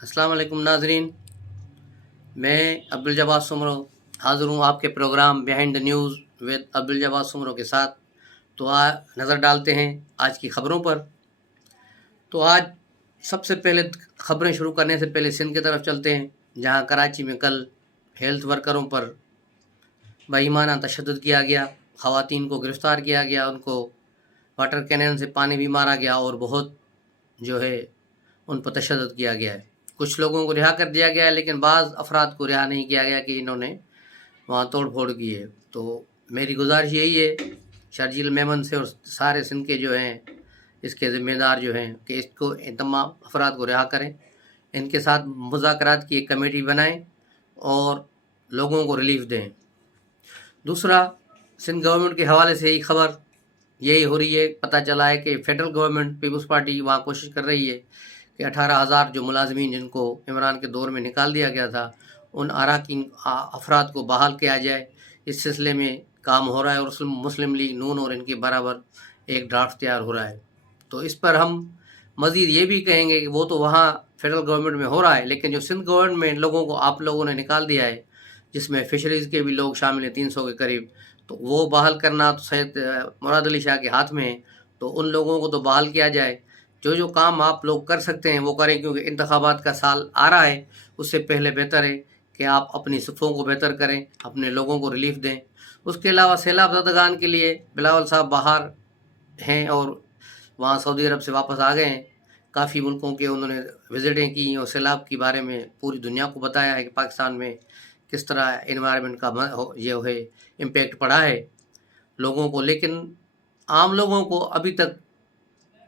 अस्सलाम वालेकुम नाजरीन। मैं अब्दुल जब्बार सुमरो हाज़िर हूँ आपके programme behind the news with Abdul Jabbar Soomro के साथ। तो नज़र डालते हैं आज की ख़बरों पर। तो आज सबसे पहले ख़बरें शुरू करने से पहले सिंध की तरफ चलते हैं, जहाँ कराची में कल हेल्थ वर्करों पर बेईमाना तशद्दुद किया गया। ख़वातीन को गिरफ़्तार किया गया, उनको वाटर कैनन से पानी भी मारा गया और बहुत जो है उन पर तशद्दुद किया गया है। कुछ लोगों को रिहा कर दिया गया है, लेकिन बाज़ अफराद को रिहा नहीं किया गया कि इन्होंने वहाँ तोड़ फोड़ की है। तो मेरी गुजारिश यही है शर्जील मेमन से और सारे सिंध के जो हैं इसके ज़िम्मेदार जो हैं कि इसको तमाम अफराद को रिहा करें, इनके साथ मुज़ाकरात की एक कमेटी बनाएं और लोगों को रिलीफ दें। दूसरा, सिंध गवर्नमेंट के हवाले से यही खबर यही हो रही है, पता चला है कि फेडरल गवर्नमेंट पीपल्स पार्टी वहाँ कोशिश कर रही है कि 18,000 जो मुलाजमीन जिनको इमरान के दौर में निकाल दिया गया था, उन अराकीन अफराद को बहाल किया जाए। इस सिलसिले में काम हो रहा है और मुस्लिम लीग नून और इनके बराबर एक ड्राफ्ट तैयार हो रहा है। तो इस पर हम मज़ीद ये भी कहेंगे कि वो तो वहाँ फेडरल गवर्नमेंट में हो रहा है, लेकिन जो सिंध गवर्नमेंट में लोगों को आप लोगों ने निकाल दिया है, जिसमें फ़िशरीज़ के भी लोग शामिल हैं 300 के करीब, तो वो बहाल करना तो सैयद मुराद अली शाह के हाथ में है। तो उन लोगों को तो बहाल किया जाए। जो काम आप लोग कर सकते हैं वो करें, क्योंकि इंतखाबात का साल आ रहा है। उससे पहले बेहतर है कि आप अपनी सफ़ों को बेहतर करें, अपने लोगों को रिलीफ दें। उसके अलावा सैलाब ज़दगान के लिए बिलावल साहब बाहर हैं और वहाँ सऊदी अरब से वापस आ गए हैं। काफ़ी मुल्कों के उन्होंने विज़िटें की और सैलाब के बारे में पूरी दुनिया को बताया है कि पाकिस्तान में किस तरह एनवायरनमेंट का ये है इम्पैक्ट पड़ा है लोगों को, लेकिन आम लोगों को अभी तक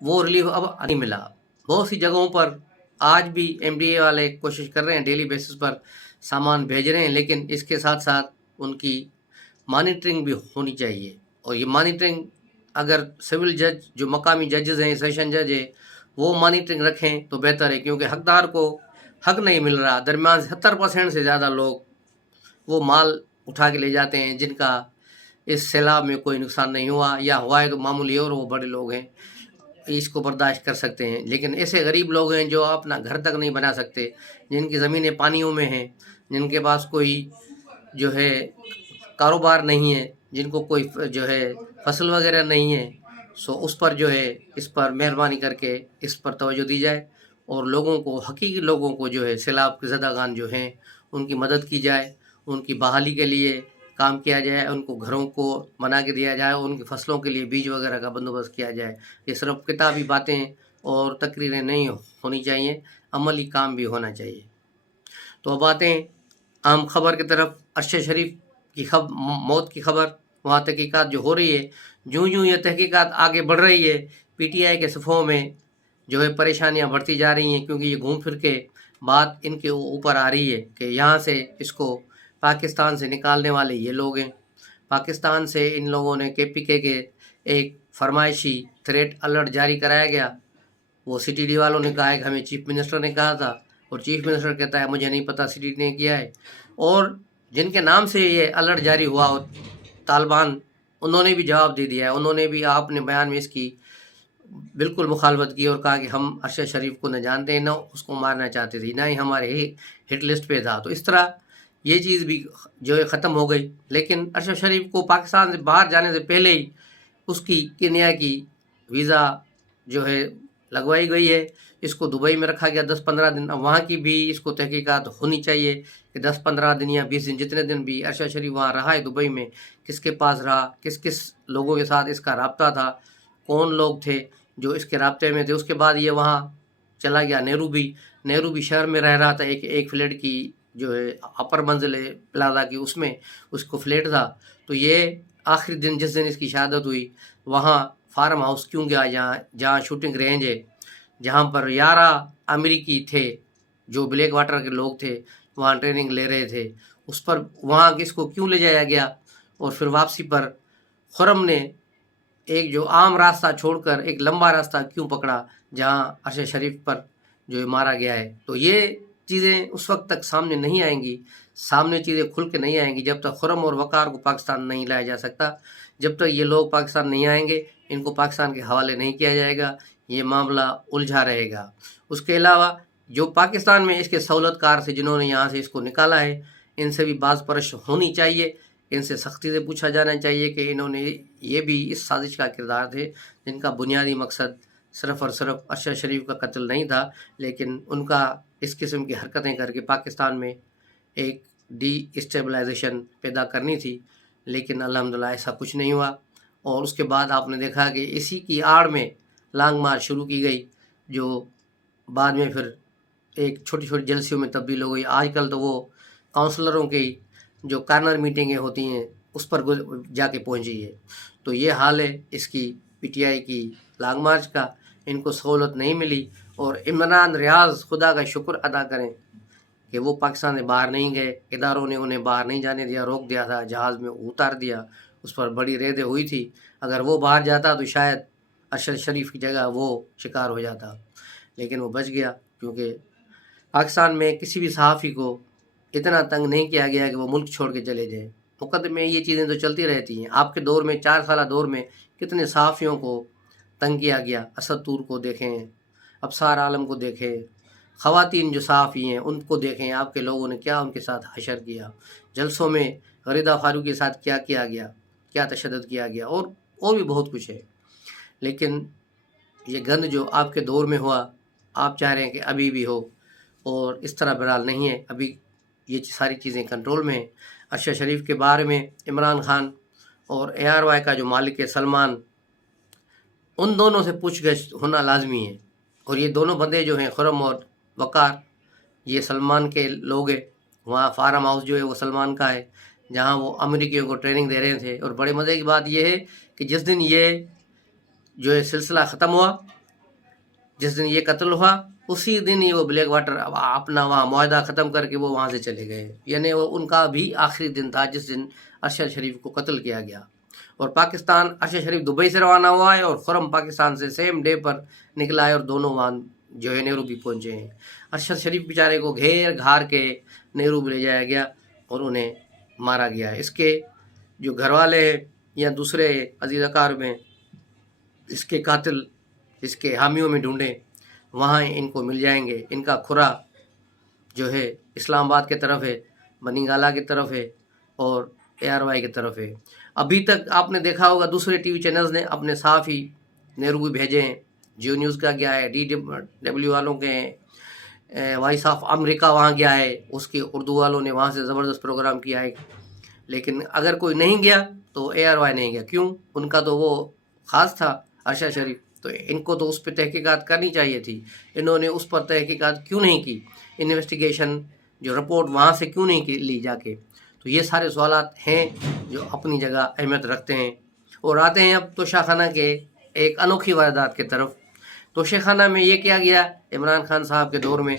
वो रिलीफ अब नहीं मिला। बहुत सी जगहों पर आज भी एमडीए वाले कोशिश कर रहे हैं, डेली बेसिस पर सामान भेज रहे हैं, लेकिन इसके साथ साथ उनकी मॉनिटरिंग भी होनी चाहिए। और ये मॉनिटरिंग अगर सिविल जज जो मकामी जजेस हैं, सेशन जज है, वो मॉनिटरिंग रखें तो बेहतर है, क्योंकि हकदार को हक नहीं मिल रहा। दरमियान 70% से ज़्यादा लोग वो माल उठा के ले जाते हैं जिनका इस सैलाब में कोई नुकसान नहीं हुआ, या हुआ है तो मामूली और वो बड़े लोग हैं, इसको बर्दाश्त कर सकते हैं। लेकिन ऐसे गरीब लोग हैं जो अपना घर तक नहीं बना सकते, जिनकी ज़मीनें पानियों में हैं, जिनके पास कोई जो है कारोबार नहीं है, जिनको कोई जो है फसल वगैरह नहीं है, सो उस पर जो है इस पर मेहरबानी करके इस पर तवज्जो दी जाए और लोगों को, हकीकी लोगों को जो है सैलाब के ज़दागान जो हैं उनकी मदद की जाए, उनकी बहाली के लिए काम किया जाए, उनको घरों को बना के दिया जाए, उनकी फसलों के लिए बीज वगैरह का बंदोबस्त किया जाए। ये सिर्फ किताबी बातें और तकरीरें नहीं होनी चाहिए, अमली काम भी होना चाहिए। तो अब आते हैं अहम खबर की तरफ। अरशद शरीफ की मौत की खबर, वहाँ तहकीकात जो हो रही है, यूँ यूँ ये तहकीकात आगे बढ़ रही है, पीटीआई के सफ़ों में जो है परेशानियाँ बढ़ती जा रही हैं, क्योंकि ये घूम फिर के बात इनके ऊपर आ रही है कि यहाँ से इसको पाकिस्तान से निकालने वाले ये लोग हैं। पाकिस्तान से इन लोगों ने केपीके के एक फरमाइशी थ्रेट अलर्ट जारी कराया गया। वो सीटीडी वालों ने कहा है कि हमें चीफ मिनिस्टर ने कहा था, और चीफ मिनिस्टर कहता है मुझे नहीं पता, सीटीडी ने किया है। और जिनके नाम से ये अलर्ट जारी हुआ, तालिबान, उन्होंने भी जवाब दे दिया है। उन्होंने भी अपने बयान में इसकी बिल्कुल मुखालफत की और कहा कि हम अरशद शरीफ को न जानते हैं, न उसको मारना चाहते थे, ना ही हमारे हिट लिस्ट पे था। तो इस तरह ये चीज़ भी जो है ख़त्म हो गई। लेकिन अरशद शरीफ को पाकिस्तान से बाहर जाने से पहले ही उसकी केन्या की वीज़ा जो है लगवाई गई है। इसको दुबई में रखा गया 10-15 दिन। अब वहाँ की भी इसको तहकीकात होनी चाहिए कि 10-15 दिन या 20 दिन, जितने दिन भी अरशद शरीफ वहाँ रहा है दुबई में, किसके पास रहा, किस किस लोगों के साथ इसका रब्ता था, कौन लोग थे जो इसके राब्ते में थे। उसके बाद ये वहाँ चला गया नेहरू शहर में रह रहा था, एक फ्लैट की जो है अपर मंजिल है प्लाजा की, उसमें उसको फ्लैट था। तो ये आखिरी दिन जिस दिन इसकी शहादत हुई, वहाँ फार्म हाउस क्यों गया, जहाँ शूटिंग रेंज है, जहाँ पर 11 अमेरिकी थे जो ब्लैक वाटर के लोग थे, वहाँ ट्रेनिंग ले रहे थे, उस पर वहाँ किसको क्यों ले जाया गया। और फिर वापसी पर खुरम ने एक जो आम रास्ता छोड़कर एक लंबा रास्ता क्यों पकड़ा, जहाँ अरशद शरीफ पर जो मारा गया है। तो ये चीज़ें उस वक्त तक सामने नहीं आएंगी, सामने चीज़ें खुल के नहीं आएंगी जब तक खुरम और वक़ार को पाकिस्तान नहीं लाया जा सकता। जब तक ये लोग पाकिस्तान नहीं आएंगे, इनको पाकिस्तान के हवाले नहीं किया जाएगा, ये मामला उलझा रहेगा। उसके अलावा جو پاکستان میں اس کے سہولت کار سے جنہوں نے یہاں سے اس کو نکالا ہے، ان سے بھی باز پرش ہونی چاہیے، ان سے سختی سے پوچھا جانا چاہیے کہ انہوں نے یہ بھی اس سازش کا کردار تھے جن کا بنیادی مقصد صرف اور صرف ارشد شریف کا قتل نہیں تھا، لیکن ان کا اس قسم کی حرکتیں کر کے پاکستان میں ایک ڈی اسٹیبلائزیشن پیدا کرنی تھی، لیکن الحمدللہ ایسا کچھ نہیں ہوا۔ اور اس کے بعد آپ نے دیکھا کہ اسی کی آڑ میں لانگ مارچ شروع کی گئی، جو بعد میں پھر ایک چھوٹی چھوٹی جلسیوں میں تبدیل ہو گئی۔ آج کل تو وہ کاؤنسلروں کی جو کارنر میٹنگیں ہوتی ہیں اس پر جا کے پہنچی ہے۔ تو یہ حال ہے اس کی پی ٹی آئی کی لانگ مارچ کا، ان کو سہولت نہیں ملی۔ اور عمران ریاض خدا کا شکر ادا کریں کہ وہ پاکستان سے باہر نہیں گئے، اداروں نے انہیں باہر نہیں جانے دیا، روک دیا تھا، جہاز میں اتار دیا، اس پر بڑی ریدیں ہوئی تھی۔ اگر وہ باہر جاتا تو شاید ارشد شریف کی جگہ وہ شکار ہو جاتا، لیکن وہ بچ گیا، کیونکہ پاکستان میں کسی بھی صحافی کو اتنا تنگ نہیں کیا گیا کہ وہ ملک چھوڑ کے چلے جائیں۔ مقدمے میں یہ چیزیں تو چلتی رہتی ہیں۔ آپ کے دور میں 4 سالہ دور میں کتنے صحافیوں کو تنگ کیا گیا، اسد طور کو دیکھیں، ابصار عالم کو دیکھیں، خواتین جو صحافی ہیں ان کو دیکھیں، آپ کے لوگوں نے کیا ان کے ساتھ حشر کیا، جلسوں میں غریدہ فاروقی کے ساتھ کیا کیا گیا، کیا تشدد کیا گیا، اور بھی بہت کچھ ہے۔ لیکن یہ گند جو آپ کے دور میں ہوا، آپ چاہ رہے ہیں کہ ابھی بھی ہو، اور اس طرح بہرحال نہیں ہے۔ ابھی یہ ساری چیزیں کنٹرول میں ہیں۔ ارشد شریف کے بارے میں عمران خان اور ARY کا جو مالک ہے سلمان، ان دونوں سے پوچھ گچھ ہونا لازمی ہے۔ اور یہ دونوں بندے جو ہیں خرم اور وقار، یہ سلمان کے لوگ ہیں۔ وہاں فارم ہاؤس جو ہے وہ سلمان کا ہے، جہاں وہ امریکیوں کو ٹریننگ دے رہے تھے۔ اور بڑے مزے کی بات یہ ہے کہ جس دن یہ جو ہے سلسلہ ختم ہوا، جس دن یہ قتل ہوا، اسی دن ہی وہ بلیک واٹر اپنا وہاں معاہدہ ختم کر کے وہ وہاں سے چلے گئے۔ یعنی وہ ان کا بھی آخری دن تھا جس دن ارشد شریف کو قتل کیا گیا۔ اور پاکستان، ارشد شریف دبئی سے روانہ ہوا ہے اور خرم پاکستان سے سیم ڈے پر نکلا ہے، اور دونوں وہاں جو ہے نیروبی پہنچے ہیں۔ ارشد شریف بیچارے کو گھیر گھار کے نیروبی لے جایا گیا اور انہیں مارا گیا ہے۔ اس کے جو گھر والے ہیں یا دوسرے عزیز اقار میں اس کے قاتل، اس کے حامیوں میں ڈھونڈیں، وہاں ان کو مل جائیں گے۔ ان کا کھرا جو ہے اسلام آباد کی طرف ہے، بنی گالہ کی طرف ہے، اور ARY کی طرف ہے۔ ابھی تک آپ نے دیکھا ہوگا دوسرے ٹی وی چینلز نے اپنے صحافی نیروبی بھیجے ہیں۔ جیو نیوز کا گیا ہے، DW والوں کے ہیں، وائس آف امریکہ وہاں گیا ہے، اس کے اردو والوں نے وہاں سے زبردست پروگرام کیا ہے۔ لیکن اگر کوئی نہیں گیا تو ARY نہیں گیا۔ کیوں؟ ان کا تو وہ خاص تھا ارشد شریف، تو ان کو تو اس پہ تحقیقات کرنی چاہیے تھی۔ انہوں نے اس پر تحقیقات کیوں نہیں کی؟ انویسٹیگیشن جو رپورٹ وہاں سے کیوں نہیں لی جا کے؟ تو یہ سارے سوالات ہیں جو اپنی جگہ اہمیت رکھتے ہیں۔ اور آتے ہیں اب توشہ خانہ کے ایک انوکھی واردات کی طرف۔ توشہ خانہ میں یہ کیا گیا عمران خان صاحب کے دور میں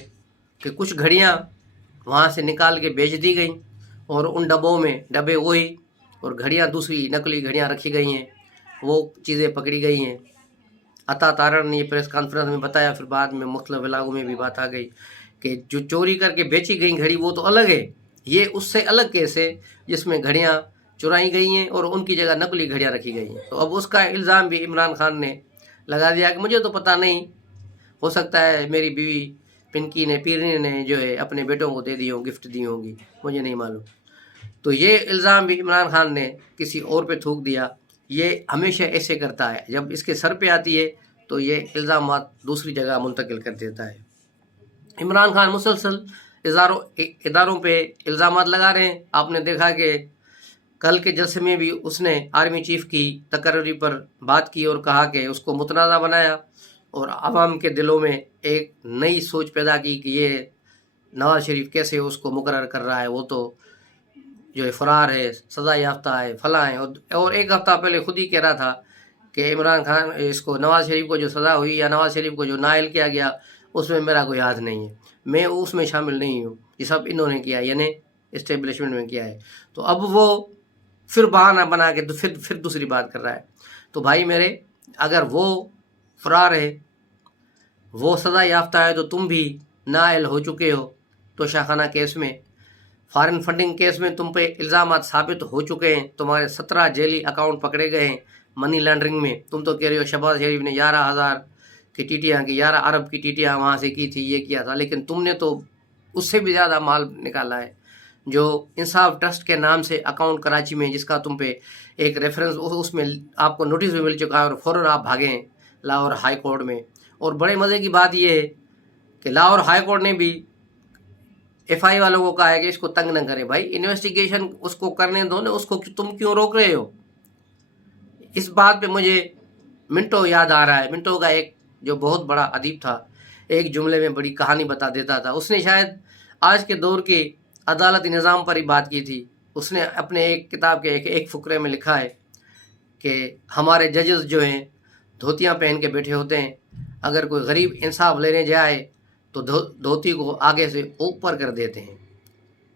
کہ کچھ گھڑیاں وہاں سے نکال کے بیچ دی گئیں، اور ان ڈبوں میں ڈبے وہی اور گھڑیاں دوسری نقلی گھڑیاں رکھی گئی ہیں، وہ چیزیں پکڑی گئی ہیں۔ عطا تارڑ نے یہ پریس کانفرنس میں بتایا، پھر بعد میں مختلف علاقوں میں بھی بات آ گئی کہ جو چوری کر کے بیچی گئی گھڑی وہ تو الگ ہے، یہ اس سے الگ کیس ہے جس میں گھڑیاں چرائی گئی ہیں اور ان کی جگہ نقلی گھڑیاں رکھی گئی ہیں۔ تو اب اس کا الزام بھی عمران خان نے لگا دیا کہ مجھے تو پتہ نہیں، ہو سکتا ہے میری بیوی پنکی نے پیرنی نے جو ہے اپنے بیٹوں کو دے دی ہوں، گفٹ دی ہوں گی، مجھے نہیں معلوم۔ تو یہ الزام بھی عمران خان نے کسی اور پہ تھوک دیا۔ یہ ہمیشہ ایسے کرتا ہے، جب اس کے سر پہ آتی ہے تو یہ الزامات دوسری جگہ منتقل کر دیتا ہے۔ عمران خان مسلسل اداروں پہ الزامات لگا رہے ہیں۔ آپ نے دیکھا کہ کل کے جلسے میں بھی اس نے آرمی چیف کی تقرری پر بات کی اور کہا کہ اس کو متنازع بنایا اور عوام کے دلوں میں ایک نئی سوچ پیدا کی کہ یہ نواز شریف کیسے اس کو مقرر کر رہا ہے، وہ تو جو ہے فرار ہے، سزا یافتہ ہے، فلاں ہے۔ اور ایک ہفتہ پہلے خود ہی کہہ رہا تھا کہ عمران خان اس کو نواز شریف کو جو سزا ہوئی یا نواز شریف کو جو نائل کیا گیا اس میں میرا کوئی ہاتھ نہیں ہے، میں اس میں شامل نہیں ہوں، یہ سب انہوں نے کیا، یعنی اسٹیبلشمنٹ میں کیا ہے۔ تو اب وہ پھر بہانہ بنا کے پھر دوسری بات کر رہا ہے۔ تو بھائی میرے، اگر وہ فرار ہے، وہ سزا یافتہ ہے، تو تم بھی نائل ہو چکے ہو۔ توشہ خانہ کیس میں، فارن فنڈنگ کیس میں تم پہ الزامات ثابت ہو چکے ہیں، تمہارے 17 جیلی اکاؤنٹ پکڑے گئے ہیں منی لانڈرنگ میں۔ تم تو کہہ رہے ہو شہباز شریف نے 11,000 कि टीटियाँ की 11 अरब की टीटियाँ वहाँ से की थी, ये किया था, लेकिन तुमने तो उससे भी ज़्यादा माल निकाला है। जो इंसाफ ट्रस्ट के नाम से अकाउंट कराची में, जिसका तुम पे एक रेफरेंस उसमें आपको नोटिस भी मिल चुका है और फ़ौरन आप भागे हैं लाहौर हाई कोर्ट में। और बड़े मज़े की बात ये है कि लाहौर हाई कोर्ट ने भी एफआई वालों को कहा है कि इसको तंग न करें। भाई इन्वेस्टिगेशन उसको करने दो ना, उसको तुम क्यों रोक रहे हो? इस बात पे मुझे मिंटो याद आ रहा है। मिंटो का एक जो बहुत बड़ा अदीब था, एक जुमले में बड़ी कहानी बता देता था। उसने शायद आज के दौर के अदालती निज़ाम पर ही बात की थी। उसने अपने एक किताब के एक फुकरे में लिखा है कि हमारे जजेस जो हैं धोतियाँ पहन के बैठे होते हैं, अगर कोई गरीब इंसाफ लेने जाए तो धोती को आगे से ऊपर कर देते हैं,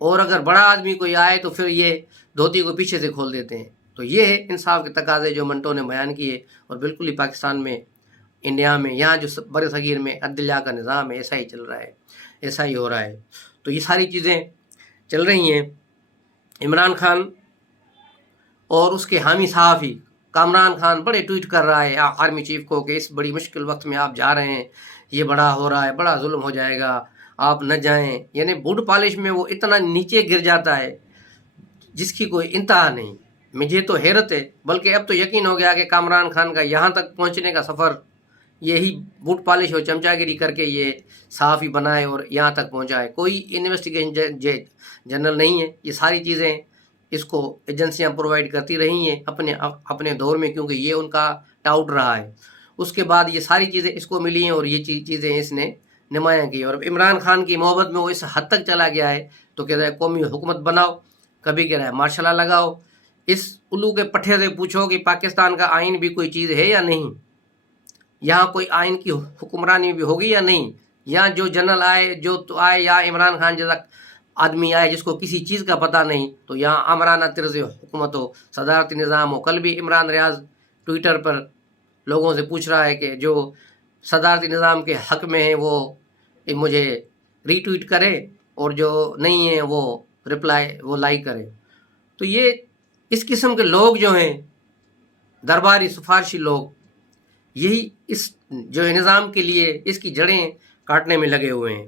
और अगर बड़ा आदमी कोई आए तो फिर ये धोती को पीछे से खोल देते हैं। तो ये है इंसाफ के तकाजे जो मंटो ने बयान किए। और बिल्कुल ही पाकिस्तान में, इंडिया में, यहाँ जो बर सगीर में अदलिया का निज़ाम है, ऐसा ही चल रहा है, ऐसा ही हो रहा है। तो ये सारी चीज़ें चल रही हैं। इमरान खान और उसके हामी सहाफ़ी कामरान खान बड़े ट्वीट कर रहा है आर्मी चीफ को कि इस बड़ी मुश्किल वक्त में आप जा रहे हैं, ये बड़ा हो रहा है, बड़ा जुल्म हो जाएगा, आप न जाएं। यानी बूट पॉलिश में वो इतना नीचे गिर जाता है जिसकी कोई इंतहा नहीं। मुझे तो हैरत है, बल्कि अब तो यकीन हो गया कि कामरान खान का यहाँ तक पहुँचने का सफ़र यही बूट पॉलिश और चमचागिरी करके ये सहाफ़ी बनाए और यहाँ तक पहुँचाए। कोई इन्वेस्टिगेशन जनरल नहीं है। ये सारी चीज़ें इसको एजेंसियां प्रोवाइड करती रही हैं अपने दौर में, क्योंकि ये उनका टाउट रहा है। उसके बाद ये सारी चीज़ें इसको मिली हैं और ये चीज़ें इसने नुमायाँ की। और इमरान खान की मोहब्बत में वो इस हद तक चला गया है तो कह रहा है कौमी हुकूमत बनाओ, कभी कह रहा है मार्शल लॉ लगाओ। इस उल्लू के पट्टे से पूछो कि पाकिस्तान का आइन भी कोई चीज़ है या नहीं, यहाँ कोई आइन की हुक्मरानी भी होगी या नहीं, यहाँ जो जनरल आए जो तो आए, या इमरान खान जैसा आदमी आए जिसको किसी चीज़ का पता नहीं, तो यहाँ आमराना तर्ज़ हुकूमत हो, सदारती निज़ाम हो। कल भी इमरान रियाज ट्विटर पर लोगों से पूछ रहा है कि जो सदारती निज़ाम के हक़ में है वो मुझे रीट्वीट करे और जो नहीं है वो लाइक करे। तो ये इस किस्म के लोग जो हैं दरबारी सिफारशी लोग, यही इस जो निज़ाम के लिए इसकी जड़ें काटने में लगे हुए हैं।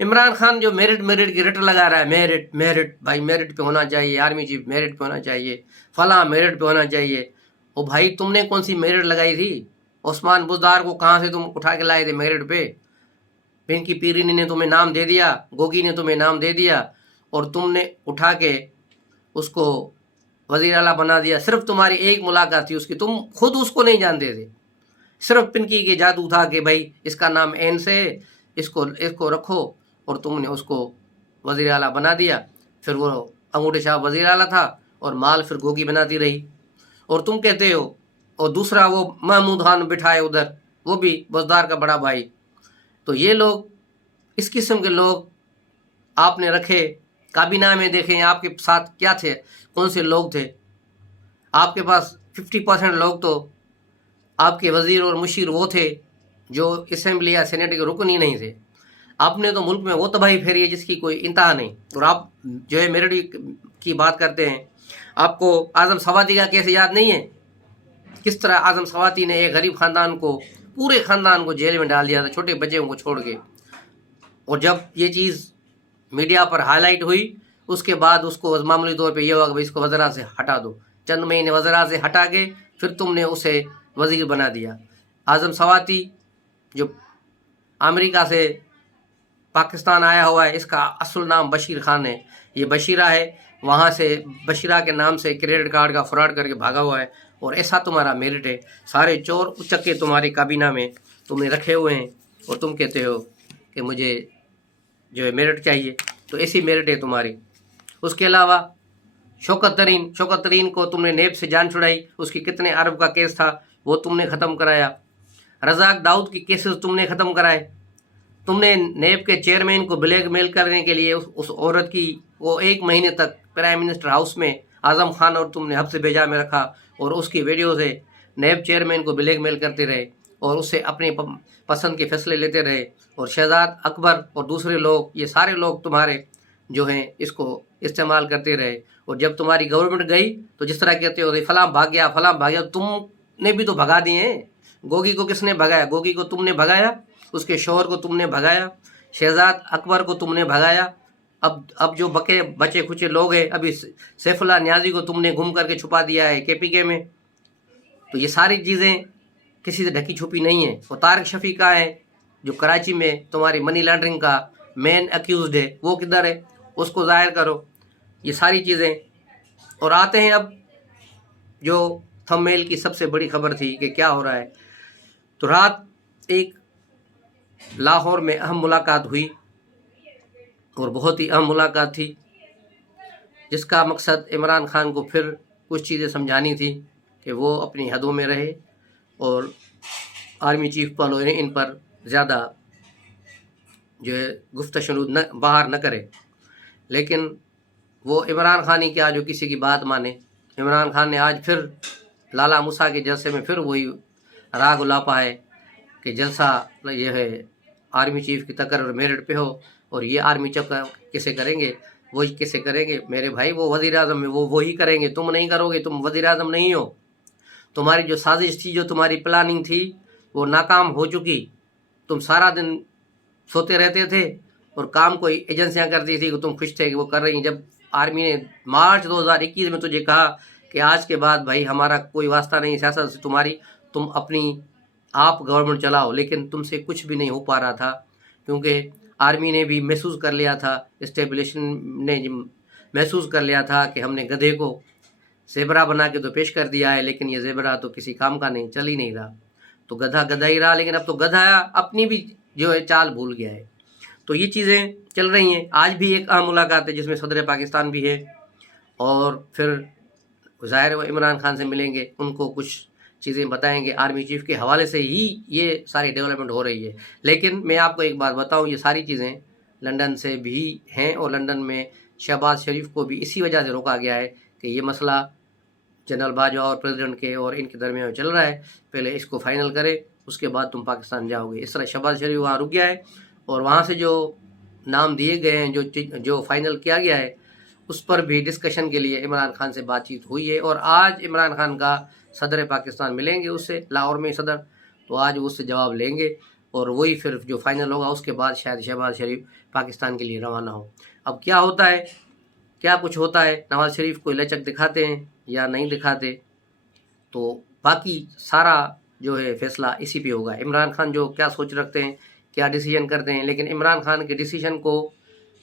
इमरान खान जो मेरिट की रट लगा रहा है, मेरिट भाई मेरिट पे होना चाहिए, आर्मी चीफ मेरिट पे होना चाहिए, फलां मेरिट पे होना चाहिए। ओ भाई तुमने कौन सी मेरिट लगाई थी? उस्मान बुज़दार को कहाँ से तुम उठा के लाए थे मेरिट पे? पिंकी पीरीनी ने तुम्हें नाम दे दिया, गोगी ने तुम्हें नाम दे दिया और तुमने उठा के उसको वज़ीर आला बना दिया। सिर्फ तुम्हारी एक मुलाकात थी उसकी, तुम खुद उसको नहीं जानते थे। सिर्फ पिंकी के जादू था कि भाई इसका नाम एन से इसको रखो, और तुमने उसको वज़ीर आला बना दिया। फिर वो अंगूठे छाप वज़ीर आला था और माल फिर गोगी बनाती रही। और तुम कहते हो, और दूसरा वो महमूद खान बिठाए उधर, वो भी बुज़दार का बड़ा भाई। तो ये लोग, इस किस्म के लोग आपने रखे। काबीना में देखें आपके साथ क्या थे, कौन से लोग थे? आपके पास 50% लोग तो आपके वज़ीर और मुशीर वो थे जो असेंबली या सेनेट के रुकन ही नहीं थे। आपने तो मुल्क में वो तबाही फेरी है जिसकी कोई इंतहा नहीं। और आप जो है मेरिट की बात करते हैं, आपको आज़म सवाती का केस याद नहीं है? किस तरह आज़म सवाती ने एक गरीब ख़ानदान को, पूरे ख़ानदान को जेल में डाल दिया था, छोटे बच्चों को छोड़ के। और जब ये चीज़ मीडिया पर हाईलाइट हुई, उसके बाद उसको मामूली तौर पे ये हुआ कि इसको वज़रा से हटा दो। चंद महीने वज़रा से हटा के फिर तुमने उसे वज़ीर बना दिया। आज़म सवाती जो अमेरिका से पाकिस्तान आया हुआ है, इसका असल नाम बशीर खान है। ये बशीरा है, वहाँ से बशीरा के नाम से क्रेडिट कार्ड का फ्रॉड करके भागा हुआ है। और ऐसा तुम्हारा मेरिट है, सारे चोर उचक्के तुम्हारी काबीना में तुमने रखे हुए हैं और तुम कहते हो कि मुझे जो है मेरिट चाहिए। तो ऐसी मेरिट है तुम्हारी। उसके अलावा शौकत तरीन को तुमने नेब से जान छुड़ाई, उसकी कितने अरब का केस था वो तुमने ख़त्म कराया। रज़ाक दाऊद की केसेस तुमने ख़त्म कराए। तुमने नेब के चेयरमैन को ब्लैकमेल करने के लिए उस औरत की वो 1 महीने तक प्राइम मिनिस्टर हाउस में आज़म खान और तुमने हफ्स भेजा में रखा और उसकी वीडियो से नेब चेयरमैन को ब्लैकमेल करते रहे और उससे अपनी पसंद के फैसले लेते रहे। और शहजाद अकबर और दूसरे लोग, ये सारे लोग तुम्हारे जो हैं इसको इस्तेमाल करते रहे। और जब तुम्हारी गवर्नमेंट गई तो जिस तरह कहते हो फलां भाग गया, तुमने भी तो भगा दिए हैं। गोगी को किसने भगाया? गोगी को तुमने भगाया, उसके शौहर को तुमने भगाया, शहजाद अकबर को तुमने भगाया। अब जो बचे खुचे लोग हैं, अभी सैफुल्लाह न्याजी को तुमने घूम करके छुपा दिया है KPK में। तो ये सारी चीज़ें किसी से ढकी छुपी नहीं है। वो तारिक शफी का है जो कराची में तुम्हारी मनी लॉन्ड्रिंग का मेन अक्यूज्ड है, वो किधर है? उसको जाहिर करो। ये सारी चीज़ें। और आते हैं अब जो थंबनेल की सबसे बड़ी खबर थी कि क्या हो रहा है। तो रात एक लाहौर में अहम मुलाकात हुई और बहुत ही अहम मुलाकात थी, जिसका मकसद इमरान खान को फिर कुछ चीज़ें समझानी थी कि वो अपनी हदों में रहे और आर्मी चीफ वालों ने इन पर ज़्यादा जो है गुफ्तशुनूद न बाहर न करे। लेकिन वो इमरान खान ही क्या जो किसी की बात माने। इमरान खान ने आज फिर लाला मूसा के जलसे में फिर वही राग उलापा है कि जलसा ये है आर्मी चीफ की तकर्र मेरिट पे हो और ये आर्मी चीफ कैसे करेंगे, वही कैसे करेंगे। मेरे भाई वो वज़ीर आज़म है, वो वही करेंगे, तुम नहीं करोगे, तुम वज़ीर आज़म नहीं हो। तुम्हारी जो साजिश थी, जो तुम्हारी प्लानिंग थी, वो नाकाम हो चुकी। तुम सारा दिन सोते रहते थे और काम कोई एजेंसियां करती थी कि तुम खुश थे कि वो कर रही। जब आर्मी ने मार्च 2021 में तुझे कहा कि आज के बाद भाई हमारा कोई वास्ता नहीं सियासत से तुम्हारी, तुम अपनी आप गवर्नमेंट चलाओ, लेकिन तुमसे कुछ भी नहीं हो पा रहा था क्योंकि आर्मी ने भी महसूस कर लिया था, एस्टेब्लिशन ने महसूस कर लिया था कि हमने गधे को ज़ेबरा बना के तो पेश कर दिया है, लेकिन ये ज़ेबरा तो किसी काम का नहीं, चल ही नहीं रहा। तो गधा गधा ही रहा, लेकिन अब तो गधा अपनी भी जो है चाल भूल गया है। तो ये चीज़ें चल रही हैं। आज भी एक अहम मुलाकात है जिसमें सदर पाकिस्तान भी है और फिर ज़ाहिर है वो इमरान खान से मिलेंगे, उनको कुछ चीज़ें बताएंगे। आर्मी चीफ के हवाले से ही ये सारी डेवलपमेंट हो रही है। लेकिन मैं आपको एक बात बताऊं, ये सारी चीज़ें लंदन से भी हैं और लंदन में शहबाज शरीफ को भी इसी वजह से रोका गया है कि ये मसला जनरल बाजवा और प्रेसिडेंट के और इनके दरमियान चल रहा है, पहले इसको फाइनल करे, उसके बाद तुम पाकिस्तान जाओगे। इस तरह शहबाज शरीफ वहाँ रुक गया है और वहाँ से जो नाम दिए गए हैं, जो फाइनल किया गया है, उस पर भी डिस्कशन के लिए इमरान खान से बातचीत हुई है। और आज इमरान खान का सदर पाकिस्तान मिलेंगे उससे, लाहौर में सदर, तो आज वो उससे जवाब लेंगे और वही फिर जो फाइनल होगा उसके बाद शायद शहबाज शरीफ पाकिस्तान के लिए रवाना हो। अब क्या होता है, क्या कुछ होता है, नवाज शरीफ कोई लचक दिखाते हैं या नहीं दिखाते, तो बाकी सारा जो है फैसला इसी पे होगा। इमरान खान जो क्या सोच रखते हैं, क्या डिसीजन करते हैं, लेकिन इमरान खान के डिसीजन को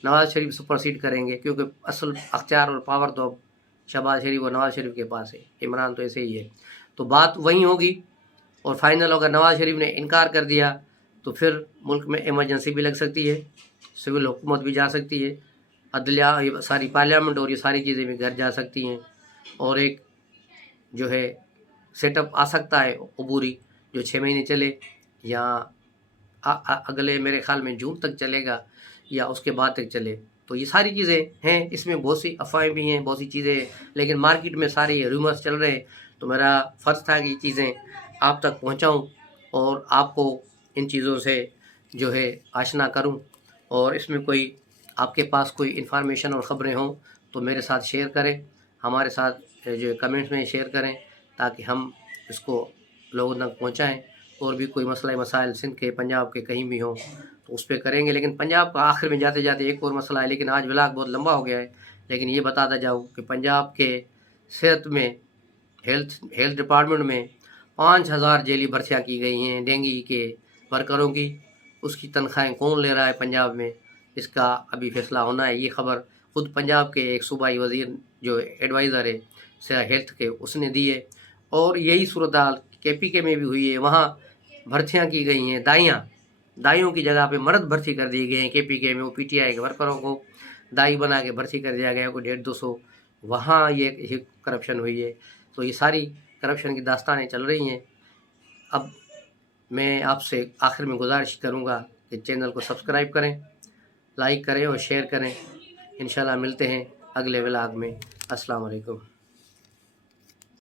नवाज शरीफ सुपरसीड करेंगे क्योंकि असल अख्तियार और पावर तो अब शहबाज शरीफ और नवाज शरीफ के पास है। इमरान तो ऐसे ही है, तो बात वहीं होगी। और फाइनल अगर नवाज शरीफ ने इनकार कर दिया तो फिर मुल्क में इमरजेंसी भी लग सकती है, सिविल हुकूमत भी जा सकती है, अदलिया ये सारी पार्लियामेंट और ये सारी चीज़ें भी घर जा सकती हैं और एक जो है सेटअप आ सकता है अबूरी जो 6 महीने चले या अगले मेरे ख्याल में जून तक चलेगा या उसके बाद तक चले। तो ये सारी चीज़ें हैं, इसमें बहुत सी अफवाहें भी हैं, बहुत सी चीज़ें हैं, लेकिन मार्केट में सारे ये रूमर्स चल रहे हैं। तो मेरा फ़र्ज़ था कि चीज़ें आप तक पहुंचाऊं और आपको इन चीज़ों से जो है आशना करूं। और इसमें कोई आपके पास कोई इन्फॉर्मेशन और ख़बरें हों तो मेरे साथ शेयर करें, हमारे साथ जो कमेंट्स में शेयर करें ताकि हम इसको लोगों तक पहुँचाएँ। और भी कोई मसला मसाइल सिंध के, पंजाब के कहीं भी हों तो उस पर करेंगे। लेकिन पंजाब का आखिर में जाते जाते एक और मसला है, लेकिन आज व्लॉग बहुत लंबा हो गया है, लेकिन ये बताता जाऊँ कि पंजाब के सेहत में हेल्थ डिपार्टमेंट में 5000 जेली भर्तियाँ की गई हैं डेंगू के वर्करों की। उसकी तनख्वाहें कौन ले रहा है पंजाब में, इसका अभी फैसला होना है। ये खबर खुद पंजाब के एक सूबाई वजीर जो एडवाइज़र है हेल्थ के, उसने दी है। और यही सूरत हाल KPK में भी हुई है, वहाँ भर्तियाँ की गई हैं, दाइयों की जगह पे मर्द भर्ती कर दिए गए हैं KPK में। वो PTI के वर्करों को दाई बना के भर्ती कर दिया गया है, कोई 150-200, वहाँ ये करप्शन हुई है। तो ये सारी करप्शन की दास्तानें चल रही हैं। अब मैं आपसे आखिर में गुजारिश करूँगा कि चैनल को सब्सक्राइब करें, लाइक करें और शेयर करें। इंशाल्लाह मिलते हैं अगले व्लॉग में। अस्सलाम वालेकुम।